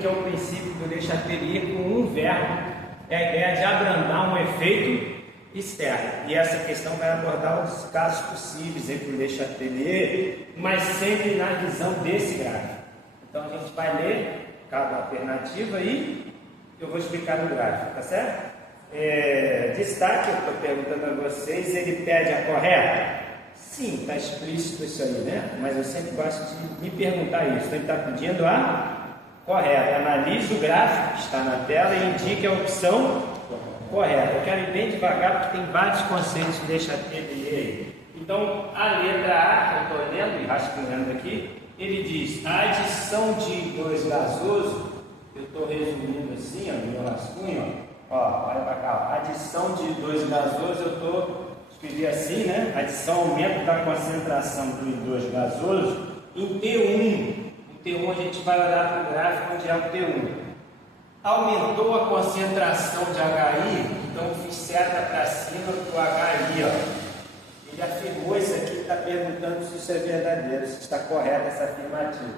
que é o princípio do Le Chatelier com um verbo. É a ideia de abrandar um efeito externo. E essa questão vai abordar os casos possíveis entre o Le Chatelier, mas sempre na visão desse gráfico. Então a gente vai ler cada alternativa e eu vou explicar no gráfico, tá certo? Destaque, eu estou perguntando a vocês, ele pede a correta? Sim, está explícito isso aí, né? Mas eu sempre gosto de me perguntar isso. Então ele está pedindo a correta. Analise o gráfico que está na tela e indique a opção correta. Eu quero ir bem devagar porque tem vários conceitos que deixa ele. Então, a letra A, eu estou lendo e rascunhando aqui, ele diz: a adição de 2 gasoso, eu estou resumindo assim, ó, no meu rascunho, ó, olha para cá, ó, adição de 2 gasoso, eu estou escrevi assim, né? Adição, aumento da concentração do 2 gasoso em T1. T1 a gente vai olhar para o gráfico onde é o T1. Aumentou a concentração de HI, então eu fiz seta para cima para o HI. Ó. Ele afirmou isso aqui, está perguntando se isso é verdadeiro, se está correta essa afirmativa.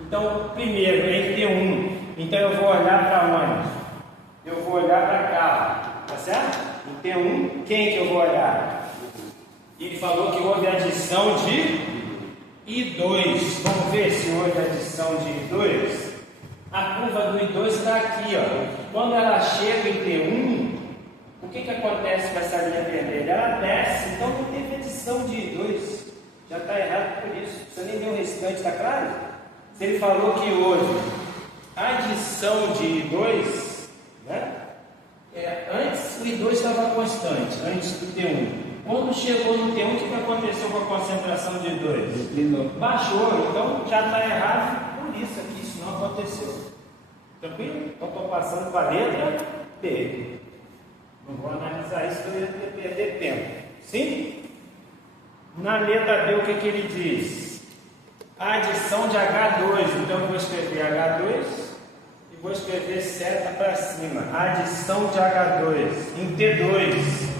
Então, primeiro, em T1, então eu vou olhar para onde? Eu vou olhar para cá, tá certo? Em T1, quem que eu vou olhar? Ele falou que houve adição de I2. Vamos ver se houve adição de I2. A curva do I2 está aqui, ó. Quando ela chega em T1, o que acontece com essa linha vermelha? Ela desce, então não teve adição de I2. Já está errado por isso. Você nem deu o restante, está claro? Se ele falou que houve adição de I2, né? Antes o I2 estava constante, antes do T1. Quando chegou no T1, o que aconteceu com a concentração de I2? Baixou, então já está errado por isso aqui, isso não aconteceu. Tranquilo? Então estou passando para a letra B. Não vou analisar isso para ele perder tempo. Sim? Na letra B, o que ele diz? A adição de H2, então eu vou escrever H2 e vou escrever seta para cima. A adição de H2 em T2.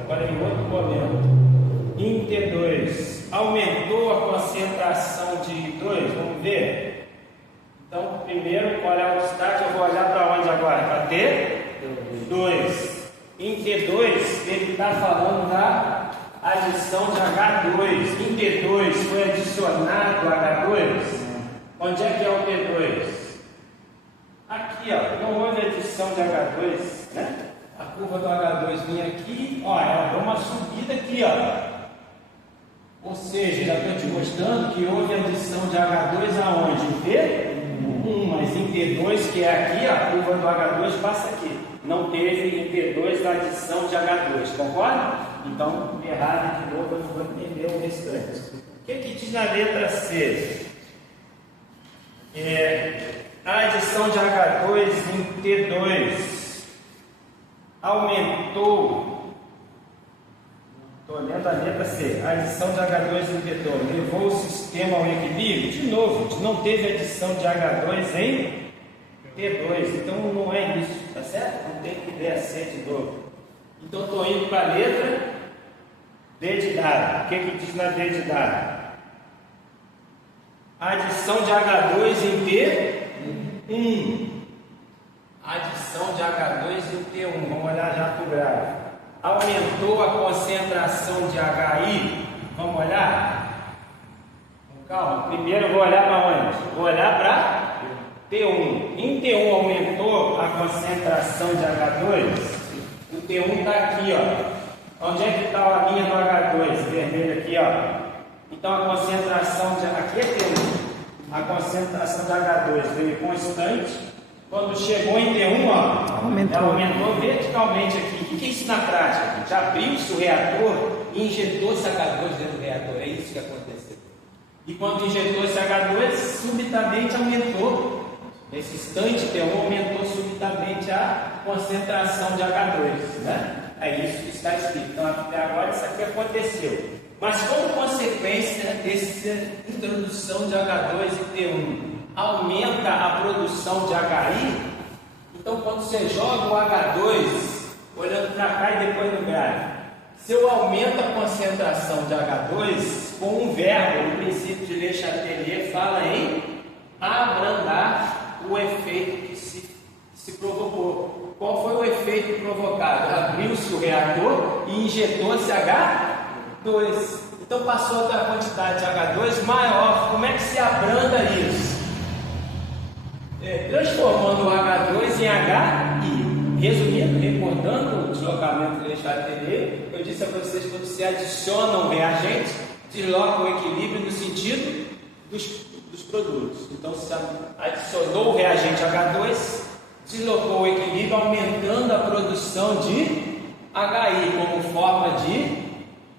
Agora em outro momento, em T2, aumentou a concentração de I2, vamos ver? Então, primeiro, qual é o destaque? Eu vou olhar para onde agora? Para T2. Em T2, ele está falando da adição de H2. Em T2 foi adicionado H2. Onde é que é o T2? Aqui, ó, não houve adição de H2, né? A curva do H2 vinha aqui, ó, ela deu uma subida aqui, ó. Ou seja, já estou te mostrando que houve adição de H2 aonde? Em T1, mas em T2, que é aqui, a curva do H2 passa aqui. Não teve em T2 a adição de H2, concorda? Então, errado de novo, eu não vou entender o restante. O que diz na letra C? A adição de H2 em T2 aumentou, estou lendo a letra C, a adição de H2 em T2 levou o sistema ao equilíbrio? De novo, não teve adição de H2 em T2, então não é isso, tá certo? Não tem que ler a C de novo. Então estou indo para a letra D de dado. O que diz na D de dado? A adição de H2 em T1. Adição de H2 em T1. Vamos olhar já para o gráfico. Aumentou a concentração de HI. Vamos olhar? Calma. Primeiro eu vou olhar para onde? Vou olhar para T1. Em T1 aumentou a concentração de H2. O T1 está aqui, ó. Onde é que está a linha do H2? Vermelho aqui, ó. Então a concentração de... Aqui é T1. A concentração de H2 veio constante. Quando chegou em T1, ó, ela aumentou verticalmente aqui. O que é isso na prática? Já abriu-se o reator e injetou-se H2 dentro do reator. É isso que aconteceu. E quando injetou-se H2, subitamente aumentou. Nesse instante, T1 aumentou subitamente a concentração de H2. Né? É isso que está escrito. Então, até agora, isso aqui aconteceu. Mas, como consequência dessa introdução de H2 em T1, aumenta a produção de HI. Então, quando você joga o H2, olhando para cá e depois no gráfico, se eu aumento a concentração de H2, com um verbo, o princípio de Le Chatelier fala em abrandar o efeito reator e injetou-se H2. Então passou outra quantidade de H2 maior. Como é que se abranda isso? Transformando o H2 em HI. Resumindo, recordando o deslocamento do Le Chatelier, eu disse a vocês que quando se adiciona um reagente, desloca o equilíbrio no sentido dos produtos. Então, se adicionou o reagente H2, deslocou o equilíbrio, aumentando a produção de HI, como forma de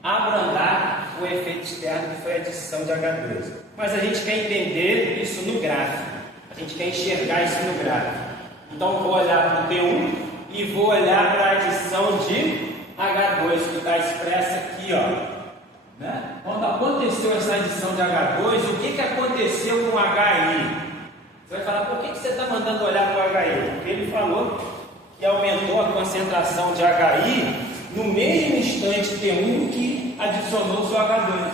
abrandar o efeito externo que foi a adição de H2. Mas a gente quer entender isso no gráfico, a gente quer enxergar isso no gráfico. Então, vou olhar para o T1 e vou olhar para a adição de H2, que está expressa aqui, ó. Né? Quando aconteceu essa adição de H2, o que aconteceu com o HI? Você vai falar, por que você está mandando olhar para o HI? Porque ele falou que aumentou a concentração de HI no mesmo instante T1 que adicionou o seu H2.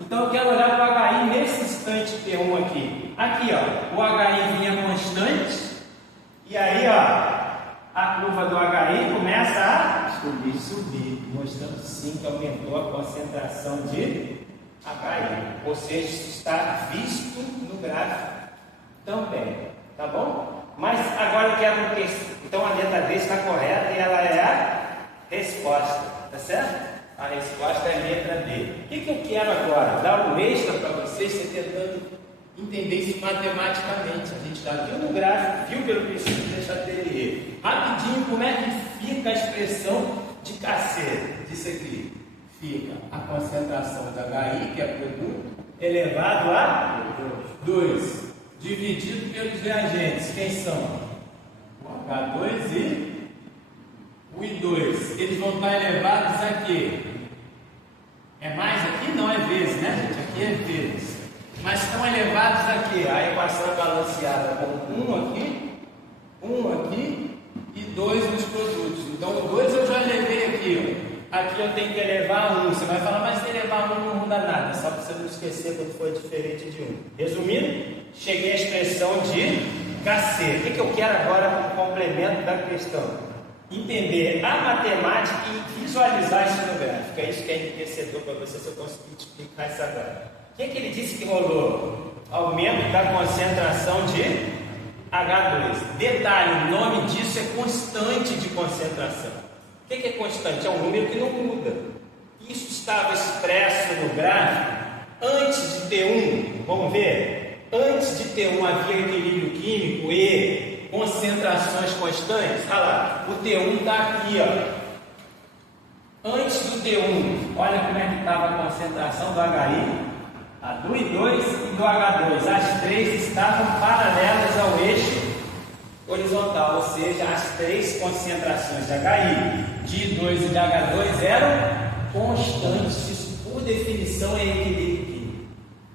Então eu quero olhar para o HI nesse instante T1 aqui. Aqui, ó, o HI vinha constante, e aí, ó, a curva do HI começa a subir, mostrando sim que aumentou a concentração de HI. Ou seja, isso está visto no gráfico também, tá bom? Mas agora eu quero que... Então a letra D está correta e ela é a resposta, tá certo? A resposta é a letra D. O que eu quero agora? Dar um extra para vocês, tentando entender isso matematicamente. A gente já viu no gráfico, viu pelo princípio de Le Chatelier. Rapidinho, como é que fica a expressão de Kc disso aqui? Fica a concentração de HI, que é produto, elevado a 2, dividido pelos reagentes. Quem são? O H2 e o I2. Eles vão estar elevados aqui. É mais aqui? Não é vezes, né, gente? Aqui é vezes. Mas estão elevados aqui. A equação é balanceada com 1 aqui e 2 nos produtos. Então o 2 eu já elevei aqui, ó. Aqui eu tenho que elevar 1. Você vai falar, mas se elevar 1 não muda nada. Só para você não esquecer quando for diferente de 1. Resumindo, cheguei à expressão de Kc. O que eu quero agora como complemento da questão? Entender a matemática e visualizar isso no gráfico. É isso que é enriquecedor para você, se eu conseguir explicar isso agora. O que ele disse que rolou? Aumento da concentração de H2. Detalhe, o nome disso é constante de concentração. O que é constante? É um número que não muda. Isso estava expresso no gráfico antes de T1. Vamos ver? Antes de T1 havia equilíbrio químico e concentrações constantes. Olha lá, o T1 está aqui, ó. Antes do T1, olha como é que estava a concentração do HI. A do I2 e do H2, as três estavam paralelas ao eixo horizontal, ou seja, as três concentrações de HI, de I2 e de H2 eram constantes. Isso, por definição, é equilíbrio químico.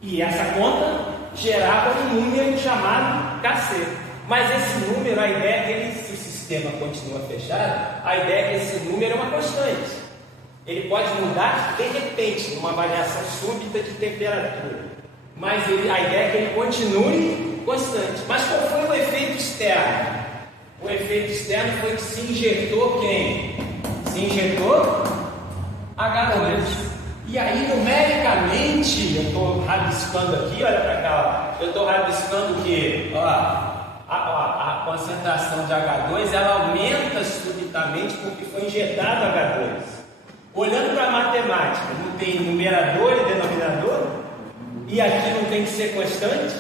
E essa conta gerava um número chamado Kc. Mas esse número, a ideia é que, se o sistema continua fechado, a ideia é que esse número é uma constante. Ele pode mudar de repente, numa variação súbita de temperatura. Mas a ideia é que ele continue constante. Mas qual foi o efeito externo? O efeito externo foi que se injetou quem? Se injetou H2. E aí, numericamente, eu estou rabiscando aqui, olha para cá, ó. Eu estou rabiscando o quê? Ó, a concentração de H2 ela aumenta subitamente porque foi injetado H2. Olhando para a matemática, não tem numerador e denominador? E aqui não tem que ser constante?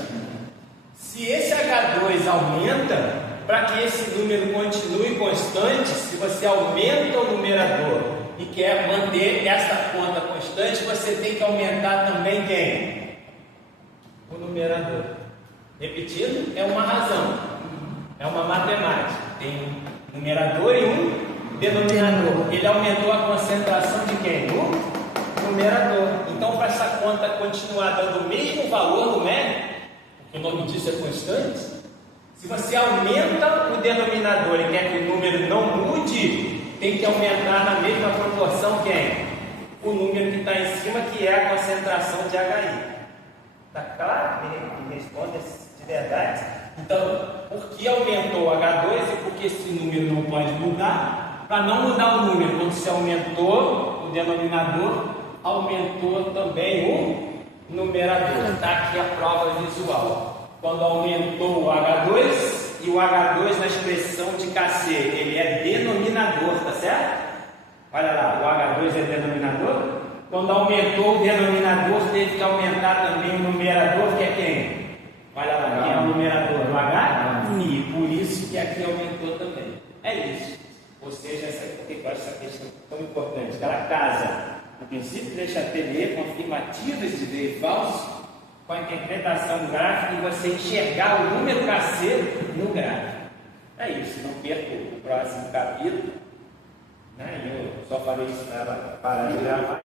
Se esse H2 aumenta, para que esse número continue constante, se você aumenta o numerador e quer manter essa conta constante, você tem que aumentar também quem? O numerador. Repetindo, é uma razão, é uma matemática. Tem um numerador e um denominador. Ele aumentou a concentração de quem? O numerador. Então, para essa conta continuar dando o mesmo valor numérico, o nome disso é constante, se você aumenta o denominador e quer que o número não mude, tem que aumentar na mesma proporção quem? O número que está em cima, que é a concentração de HI. Está claro? Me responda de verdade. Então, por que aumentou o H2 e porque esse número não pode mudar? para não mudar o número. Quando se aumentou o denominador, aumentou também o numerador. Está aqui a prova visual. Quando aumentou o H2, e o H2 na expressão de KC, ele é denominador, tá certo? Olha lá, o H2 é denominador. Quando aumentou o denominador, teve que aumentar também o numerador, que é quem? Olha lá, quem é o numerador? O H? E por isso que aqui aumentou também. É isso. Ou seja, essa questão tão importante. Ela casa o princípio de Chatelier com afirmativas de ver e falso, com a interpretação gráfica e você enxergar o número KC no gráfico. É isso. Não perca o próximo capítulo. Eu só falei isso para de gravar.